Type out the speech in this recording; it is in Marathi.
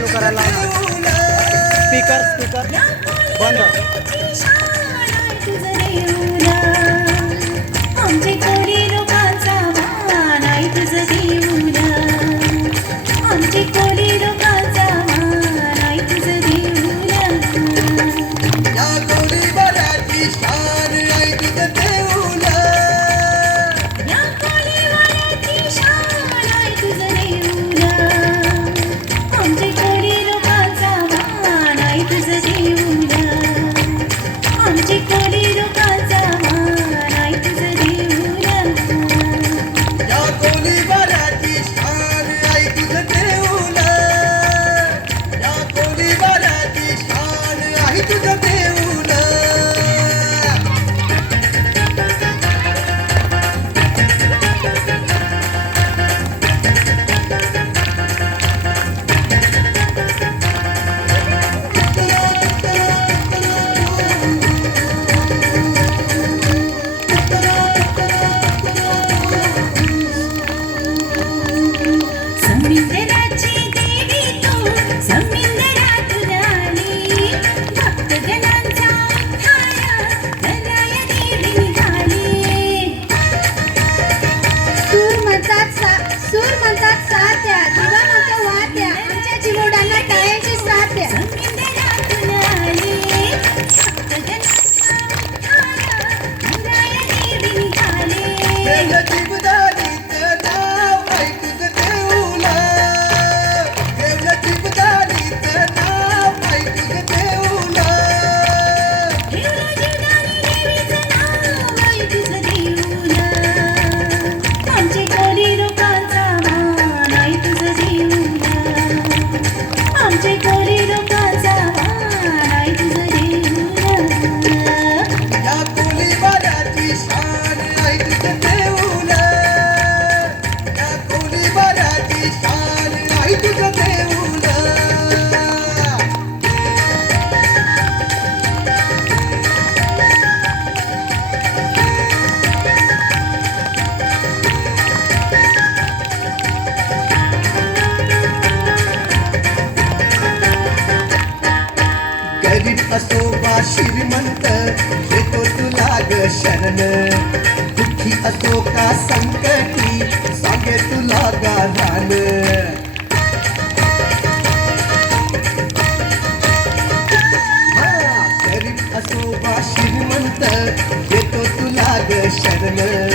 चालू करायला स्पीकर बंद आमचे कोरी लोकांचा मान आई तुझं देऊला आमचे कोरी लोकांचा मान आई तुझं देऊला या कोरी बऱ्याची शान आई तुझं देऊला या कोरी बऱ्याची शान आई तुझं देऊला आमचे कोरी लोकांचा मान आई तुझं देऊला आमचे कोरी लोकांचा मान आई तुझं देऊला या कोरी बऱ्याची शान आई तुझं देऊला या कोरी बऱ्याची शान आई तुझं देऊला समिंदराची देवी तू समिंदरातून आली भक्तगणांचा उद्धार कराया देवी निघाली सूर म्हणतात सात्या दिवा म्हणतो वात्या आमच्या चिमुरड्यांना टाळ्यांची साथ्या समिंदरातून आली भक्तगणांचा उद्धार कराया देवी निघाली देव जीवदानीचं नाव आई तुझं देऊला देव जीवदानीचं नाव आई तुझं देऊला आमचे कोरी लोकांचा मान आई तुझं देऊला आमचे कोरी लोकांचा मान आई तुझं देऊला या कोली बऱ्याची शान आई तुझं देऊला या कोली बऱ्याची शान आई तुझं देऊला गरीब असो वा श्रीमंत येतो तुला ग शरण दुःखी असो का संकटी सांगे तुला गाधान गरीब असो वा श्रीमंत येतो तुला ग शरण